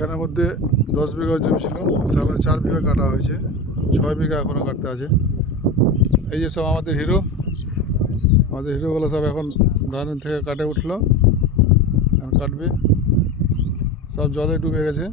এখানের মধ্যে 10 বিঘা জমি ছিল, তার মধ্যে 4 বিঘা কাটা হয়েছে, 6 বিঘা এখনও কাটতে আছে। এই যে সব আমাদের হিরোগুলো সব এখন ধান থেকে কাটে উঠলো, এখন কাটবে, সব জলে ডুবে গেছে।